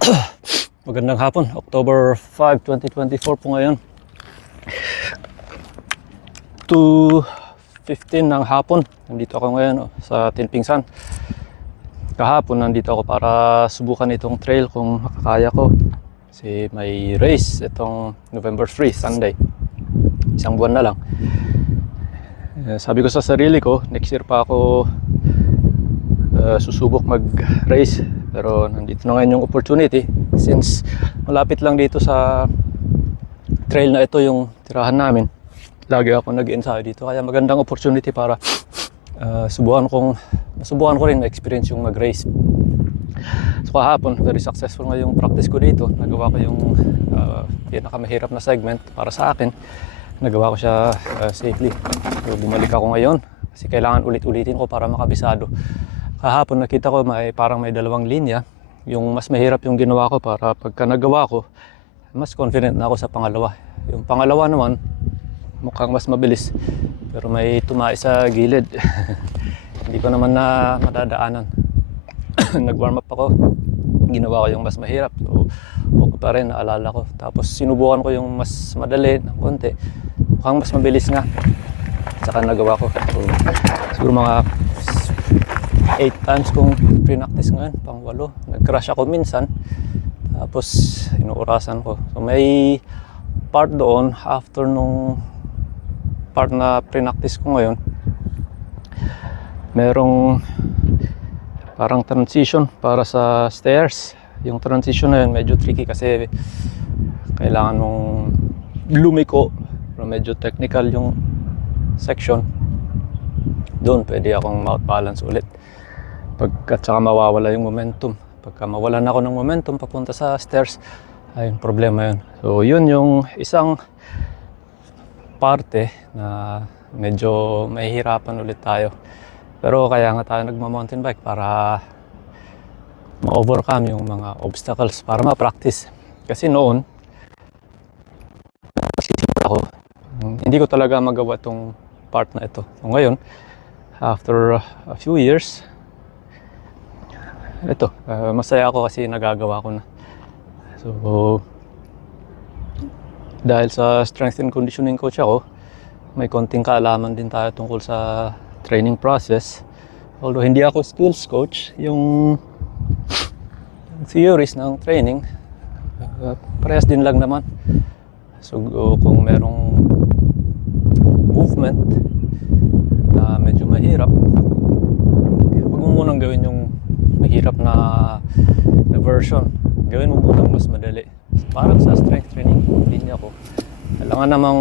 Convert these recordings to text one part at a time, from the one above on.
Magandang hapon, October 5, 2024 po ngayon. 2.15 ng hapon, nandito ako ngayon oh, sa Tinpingsan. Kahapon nandito ako para subukan itong trail kung makakaya ko. Kasi may race itong November 3, Sunday. Isang buwan na lang. Eh, Sabi ko sa sarili ko, next year pa ako uh, susubok mag-race. Pero nandito na ngayon yung opportunity since malapit lang dito sa trail na ito yung tirahan namin. Lagi ako nag-ensayo dito kaya magandang opportunity para uh, subukan kong masubukan ko rin ma-experience yung mag-race. So kahapon, very successful nga yung practice ko dito. Nagawa ko yung uh, pinakamahirap na segment para sa akin. Nagawa ko siya uh, safely. So, bumalik ako ngayon kasi kailangan ulit-ulitin ko para makabisado. Kahapon nakita ko may parang may dalawang linya. Yung mas mahirap yung ginawa ko para pagka nagawa ko, mas confident na ako sa pangalawa. Yung pangalawa naman, mukhang mas mabilis. Pero may tumai sa gilid. Hindi ko naman na madadaanan. Nag-warm up ako. Ginawa ko yung mas mahirap. So, okay pa rin, naalala ko. Tapos sinubukan ko yung mas madali ng konti. Mukhang mas mabilis nga. Saka nagawa ko. So, siguro mga 8 times kong pre-practice ngayon, pang walo. Nag-crash ako minsan. Tapos, inuurasan ko. So, may part doon after nung part na pre-practice ko ngayon. Merong parang transition para sa stairs. Yung transition na yun medyo tricky kasi kailangan mong lumiko. Pero medyo technical yung section. Doon pwede akong mouth balance ulit. Pagkat saka mawawala yung momentum. Pagka mawalan ako ng momentum papunta sa stairs, ayun, problema yun. So yun yung isang parte na medyo mahihirapan ulit tayo. Pero kaya nga tayo nagma-mountain bike para ma-overcome yung mga obstacles, para ma-practice. Kasi noon, ako, hindi ko talaga magawa itong part na ito. So ngayon, after a few years, ito, uh, masaya ako kasi nagagawa ko na. So, dahil sa strength and conditioning coach ako, may konting kaalaman din tayo tungkol sa training process. Although hindi ako skills coach, yung theories ng training, uh, parehas din lang naman. So uh, kung merong movement na medyo mahirap, huwag mo munang gawin yung mahirap na, na version. Gawin mo munang mas madali. Parang sa strength training linya ko, kailangan namang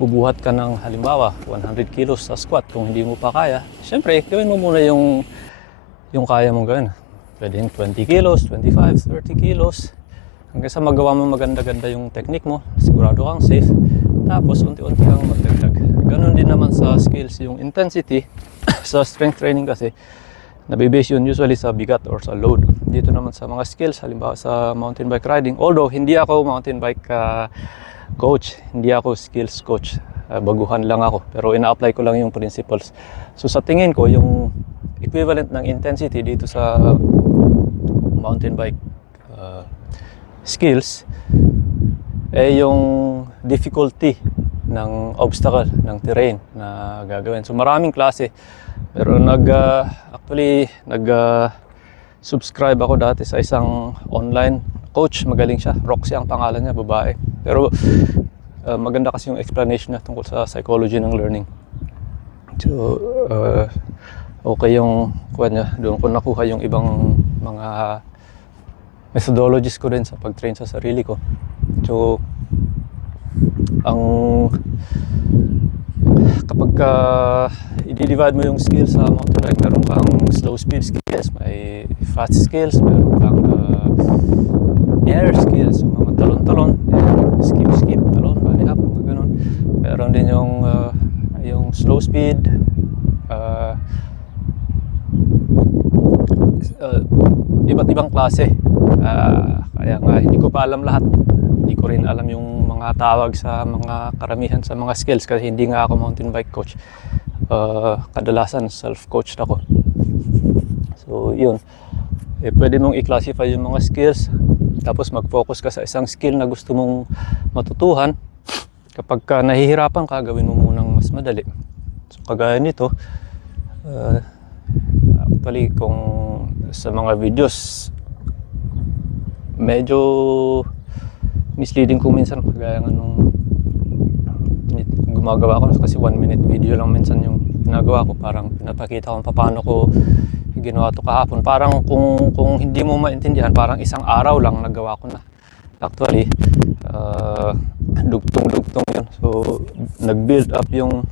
bubuhat ka ng halimbawa 100 kilos sa squat kung hindi mo pa kaya. Siyempre, gawin mo muna yung yung kaya mong gawin. Pwedeng 20 kilos, 25, 30 kilos. Hanggang sa magawa mo maganda-ganda yung technique mo, sigurado kang safe. Tapos unti-unti kang magdagdag. Ganon din naman sa skills yung intensity sa strength training kasi nabibase yun usually sa bigat or sa load. Dito naman sa mga skills, halimbawa sa mountain bike riding. Although hindi ako mountain bike uh, coach, hindi ako skills coach. Uh, baguhan lang ako. Pero ina-apply ko lang yung principles. So sa tingin ko, yung equivalent ng intensity dito sa mountain bike uh, skills eh yung difficulty ng obstacle, ng terrain na gagawin. So maraming klase. Pero nag uh, actually nag uh, subscribe ako dati sa isang online coach, magaling siya. Roxy ang pangalan niya, babae. Pero uh, maganda kasi yung explanation niya tungkol sa psychology ng learning. So uh, okay yung kuha niya. Doon ko nakuha yung ibang mga methodologies ko din sa pag-train sa sarili ko. So, ang kapag ka i-divide mo yung skills sa mountain bike, meron kang slow speed skills, may fast skills, meron kang uh, air skills, mga talon-talon, air, skip, skip, talon, bali up, mga ganun. Meron din yung uh, yung slow speed, uh, uh, iba't ibang klase. Uh, kaya nga hindi ko pa alam lahat. Hindi ko rin alam yung mga tawag sa mga karamihan sa mga skills kasi hindi nga ako mountain bike coach. Uh, kadalasan self-coached ako. So, yun. eh, pwede mong i-classify yung mga skills tapos mag-focus ka sa isang skill na gusto mong matutuhan kapag ka nahihirapan ka gawin mo munang mas madali so kagaya nito uh, actually kung sa mga videos medyo misleading kung minsan kagaya nga nung gumagawa ko kasi one minute video lang minsan yung ginagawa ko. Parang pinapakita ko paano ko ginawa to kahapon. Parang kung kung hindi mo maintindihan parang isang araw lang nagawa ko na. Actually uh, dugtong-dugtong yun. So nag-build up yung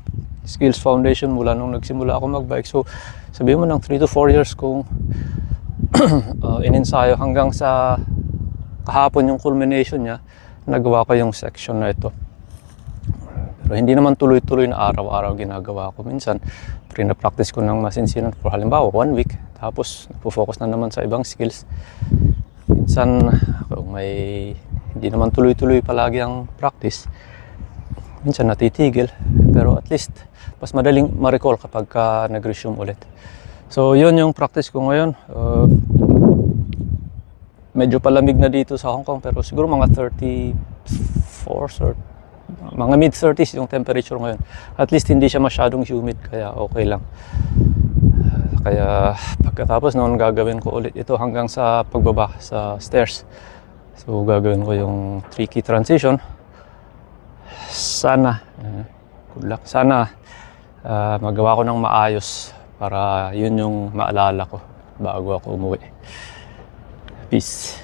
skills foundation mula nung nagsimula ako magbike. So sabihin mo ng 3 to 4 years kung uh, ininsayo hanggang sa kahapon yung culmination niya nagawa ko yung section na ito pero hindi naman tuloy-tuloy na araw-araw ginagawa ko. Minsan, practice ko ng masinsinan for halimbawa, one week. Tapos, focus na naman sa ibang skills. Minsan, kung may hindi naman tuloy-tuloy palagi ang practice, minsan natitigil. Pero at least, mas madaling ma-recall kapag ka nag-resume ulit. So, yun yung practice ko ngayon. Uh, medyo palamig na dito sa Hong Kong, pero siguro mga 34 or mga mid 30s yung temperature ngayon. At least hindi siya masyadong humid kaya okay lang. Kaya pagkatapos noon gagawin ko ulit ito hanggang sa pagbaba sa stairs. So gagawin ko yung tricky transition. Sana, eh, good luck. Sana ah, magawa ko ng maayos para yun yung maalala ko bago ako umuwi. Peace.